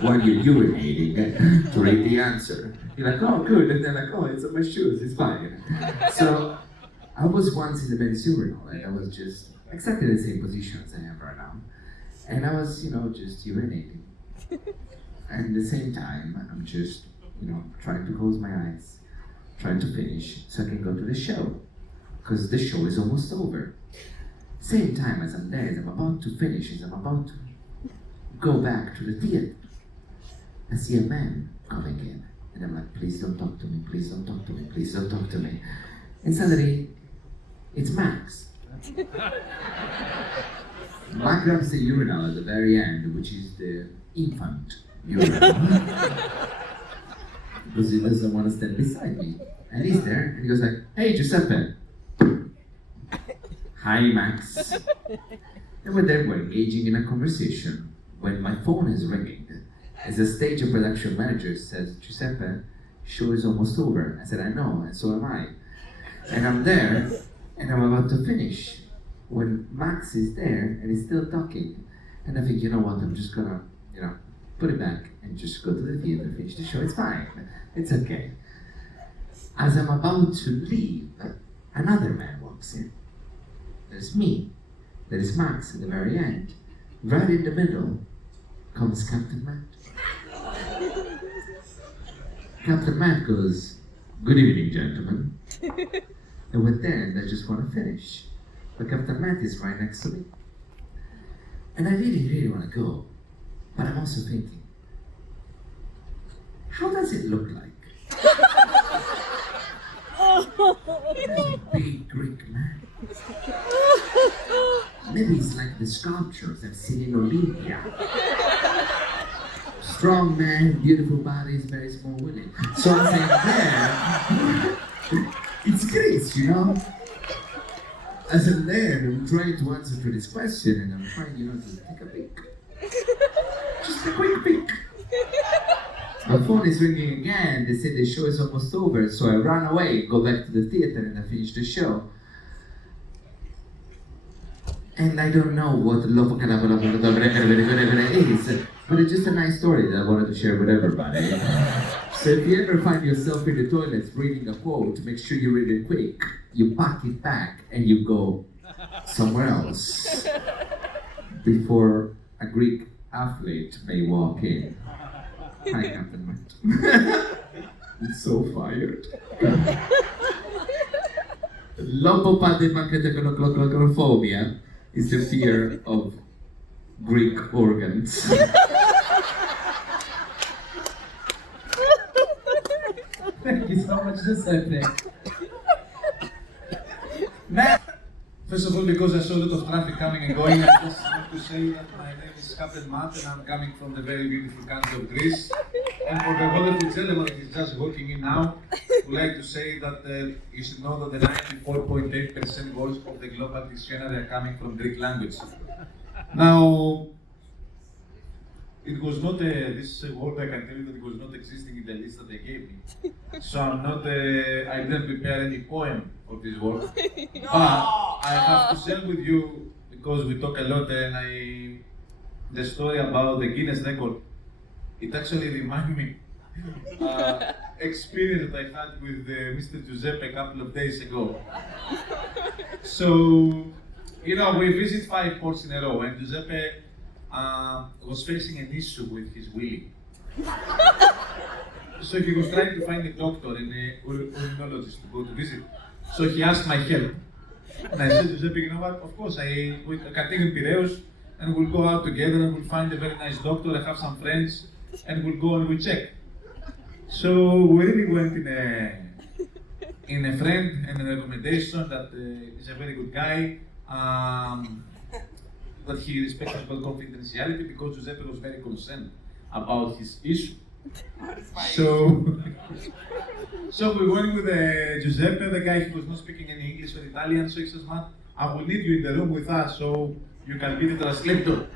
while you're urinating to read the answer. You're like, oh, good. And they're like, oh, it's on my shoes. It's fine. So I was once in the men's urinal, and I was just exactly the same position as I am right now. And I was, just urinating. And at the same time, I'm just, trying to close my eyes, trying to finish so I can go to the show. Because the show is almost over. Same time as I'm there, as I'm about to finish, as I'm about to go back to the theater, I see a man coming in. And I'm like, please don't talk to me, please don't talk to me, please don't talk to me. And suddenly, it's Max. Max grabs the urinal at the very end, which is the infant urinal. Because he doesn't want to stand beside me. And he's there, and he goes like, hey, Giuseppe. Hi, Max. And we're there, we're engaging in a conversation when my phone is ringing. As the stage and production manager says, Giuseppe, show is almost over. I said, I know, and so am I. And I'm there, and I'm about to finish when Max is there and he's still talking. And I think, you know what, I'm just gonna, put it back and just go to the theater and finish the show. It's fine. It's okay. As I'm about to leave, another man walks in. There's me. There's Max at the very end. Right in the middle comes Captain Matt. Captain Matt goes, good evening, gentlemen. And with that, I just want to finish. But Captain Matt is right next to me. And I really, really want to go. But I'm also thinking, how does it look like? A big Greek man. Maybe it's like the sculptures I've seen in Olympia. Strong man, beautiful bodies, very small women. So I'm saying there, it's Greece, As I'm there, I'm trying to answer to this question, and I'm trying, to take a peek. Just a quick peek. My phone is ringing again. They say the show is almost over, so I run away, go back to the theater, and I finish the show. And I don't know what Lopo is, but it's just a nice story that I wanted to share with everybody. So if you ever find yourself in the toilet reading a quote, make sure you read it quick. You pack it back and you go somewhere else before a Greek athlete may walk in. Hi, Captain Matt. I'm so fired. Lobopademakrophobia is the fear of Greek organs. Thank you so much, Giuseppe. Matt! First of all, because I saw a lot of traffic coming and going, I just want to say that my name is Captain Matt and I'm coming from the very beautiful country of Greece. And for the wonderful gentleman that is just walking in now, I would like to say that you should know that the 94.8% goals of the global dictionary are coming from Greek language. Now, it was not this word, I can tell you that it was not existing in the list that they gave me. So I didn't prepare any poem for this word. But I have to share with you, because we talk a lot, and the story about the Guinness record, it actually reminds me experience that I had with Mr. Giuseppe a couple of days ago. So, we visit 5 ports in a row, and Giuseppe was facing an issue with his willy. So he was trying to find a doctor and a urologist to go to visit. So he asked my help. And I said, Giuseppe, you know what? Of course, we can take him Piraeus and we'll go out together and we'll find a very nice doctor. I have some friends and we'll go and we'll check. So we really went in a friend and a recommendation that is a very good guy. That he respects as well confidentiality, because Giuseppe was very concerned about his issue. So we went with Giuseppe, the guy who was not speaking any English or Italian, so he says, man, I will need you in the room with us so you can be the translator.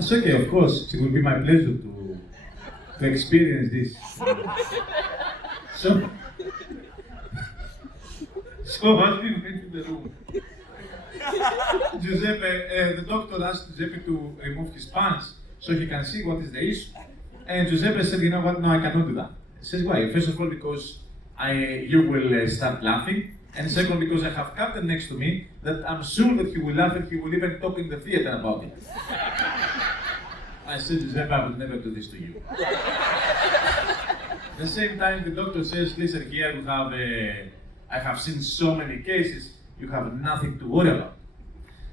It's okay, of course, it will be my pleasure to experience this. So as we went in the room, Giuseppe, the doctor asked Giuseppe to remove his pants, so he can see what is the issue. And Giuseppe said, you know what, no, I cannot do that. He says, why? First of all, because you will start laughing. And second, because I have Captain next to me, that I'm sure that he will laugh and he will even talk in the theater about it. I said, Giuseppe, I would never do this to you. At the same time, the doctor says, listen, here you have I have seen so many cases, you have nothing to worry about.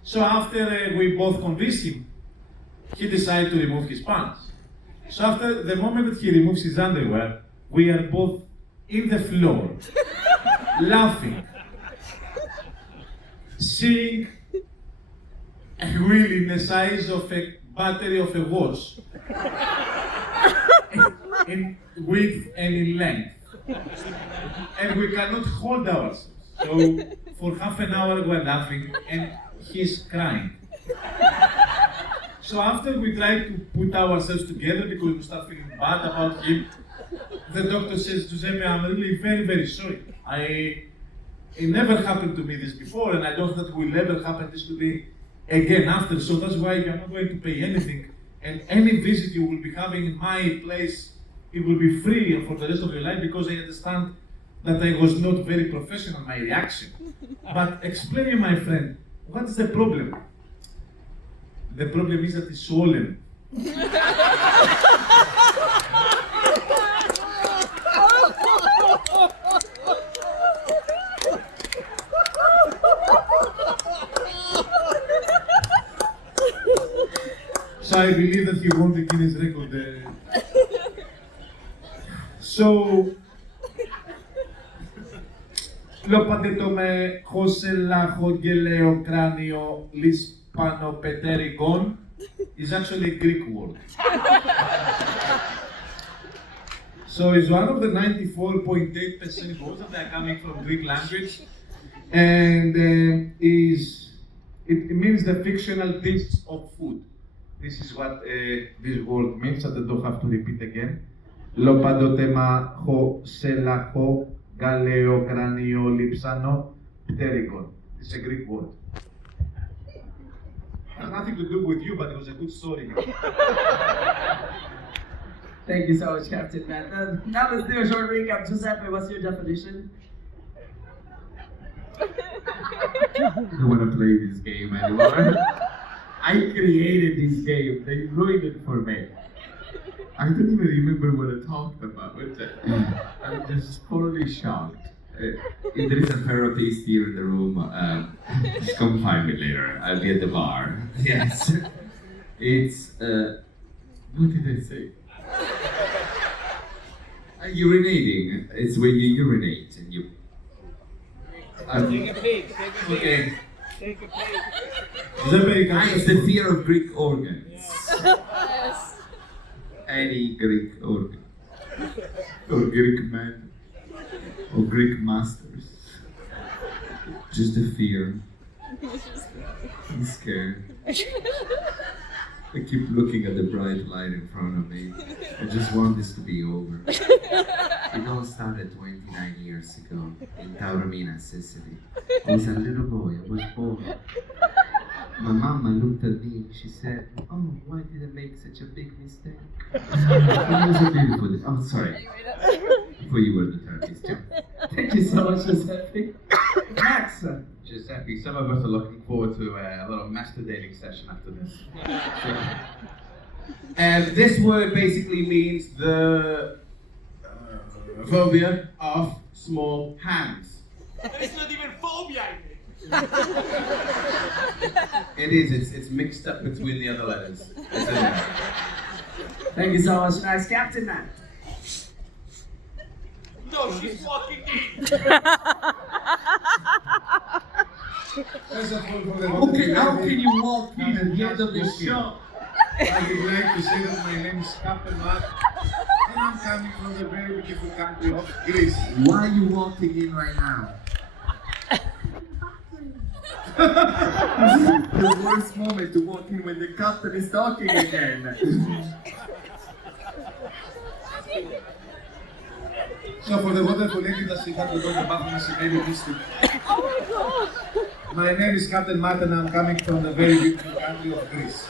So after we both convinced him, he decided to remove his pants. So after the moment that he removes his underwear, we are both in the floor, laughing, seeing a wheel in the size of a battery of a watch, in width and in length. And we cannot hold ourselves. So for half an hour we're laughing and he's crying. So after we try to put ourselves together because we start feeling bad about him, the doctor says, Giuseppe, I'm really very, very sorry. It never happened to me this before, and I don't think it will ever happen this to me again after. So that's why you're not going to pay anything. And any visit you will be having in my place, it will be free for the rest of your life because I understand that I was not very professional in my reaction. But explain me, my friend, what's the problem? The problem is that it's swollen. So I believe that he won the Guinness record. So, lo padetome Jose la Jogeleo Cráneo Lispanopeterikon is actually a Greek word. So it's one of the 94.8% words that are coming from Greek language, and it means the fictional dish of food. This is what this word means, that I don't have to repeat again. Lopandotema ho selacho galeo cranio lipsano pterikon. It's a Greek word. It has nothing to do with you, but it was a good story. Thank you so much, Captain Matt. Now let's do a short recap. Giuseppe, what's your definition? I don't want to play this game anymore. I created this game. They ruined it for me. I don't even remember what I talked about. I'm just totally shocked. If there is a therapist here in the room, just come find me later. I'll be at the bar. Yes. It's, what did I say? Urinating. It's when you urinate and you... Take a peek. Okay. Take a peek. It's the fear of Greek organs. Yes. Any Greek organ. Or Greek man. Or Greek masters. Just the fear. I'm scared. I keep looking at the bright light in front of me. I just want this to be over. It all started 29 years ago in Taormina, Sicily. I was a little boy, I was born. My mama looked at me and she said, "Oh, why did I make such a big mistake?" It was a beautiful day. Oh, sorry. Before you were the therapist, too. Thank you so much, Giuseppe. Max. Giuseppe, some of us are looking forward to a little masturbating session after this. This word basically means the phobia of small hands. It's not even phobia. It is, it's mixed up between the other letters. Thank you so much, Max. Captain Matt. No, she's walking in. First of all, for the How can you walk in at the end of the show? I would like to say that my name is Captain Matt, and I'm coming from the very beautiful country of Greece. Why are you walking in right now? The worst moment to walk in when the captain is talking again. So for the wonderful lady that she had to go to the bathroom, she made a mistake. Oh my god. My name is Captain Matt, and I'm coming from the very beautiful country of Greece.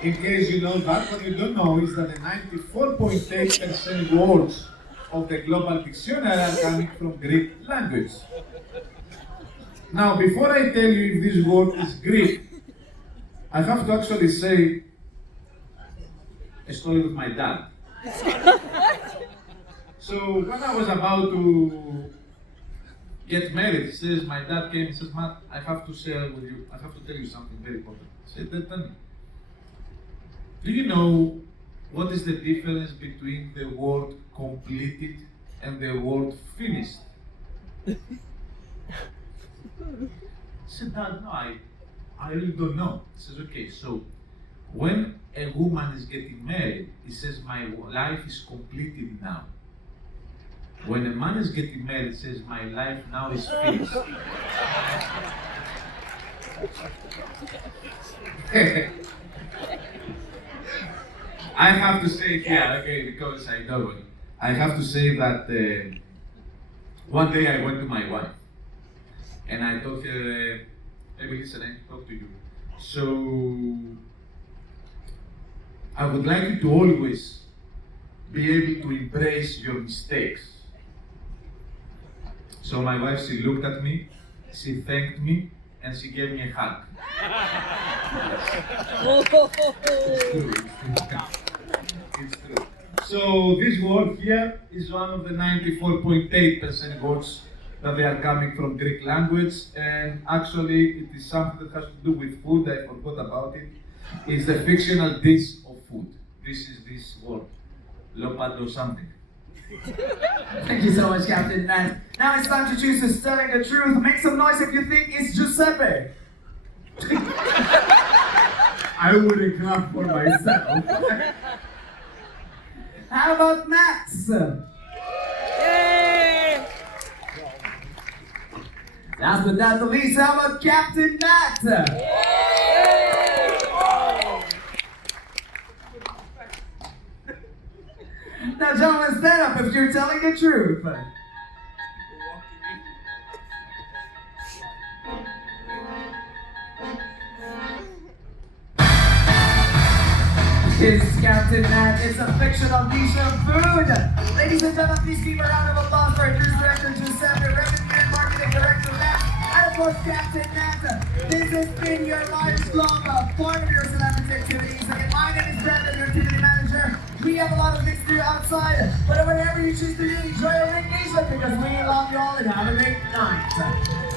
In case you know that, what you don't know is that the 94.8% words of the global dictionary are coming from Greek language. Now, before I tell you if this word is Greek, I have to actually say a story with my dad. So when I was about to get married, he says, my dad came and says, Matt, I have to share with you, I have to tell you something very important. I said, "Dad, tell me. Do you know what is the difference between the word completed and the word finished?" I said, "Dad, no, I really don't know." He says, "Okay, so when a woman is getting married, he says, my life is completed now. When a man is getting married, he says, my life now is finished." I have to say here, okay, because I know it. I have to say that one day I went to my wife and I told her, "Baby, listen, I need to talk to you. So I would like you to always be able to embrace your mistakes." So my wife, she looked at me, she thanked me, and she gave me a hug. It's true. So this word here is one of the 94.8% words that they are coming from Greek language, and actually it is something that has to do with food. I forgot about it. It's the fictional dish of food. This is this word, lopado something. Thank you so much, Captain Matt. Now it's time to choose who's telling the truth. Make some noise if you think it's Giuseppe. I wouldn't clap for myself. How about Max? Yay! Last but not the least, how about Captain Matt? Now, gentlemen, stand up if you're telling the truth. It's Captain Matt. It's a fictional niche of food. Ladies and gentlemen, please give a round of applause for our cruise director, Giuseppe, revenue and marketing director, Matt, and of course, Captain Matt. This has been your lifelong part of your celebrity activities. Again, my name is Brandon, your activity manager. We have a lot of things to do outside, but whatever you choose to do, enjoy your vacation because we love you all and have a great night.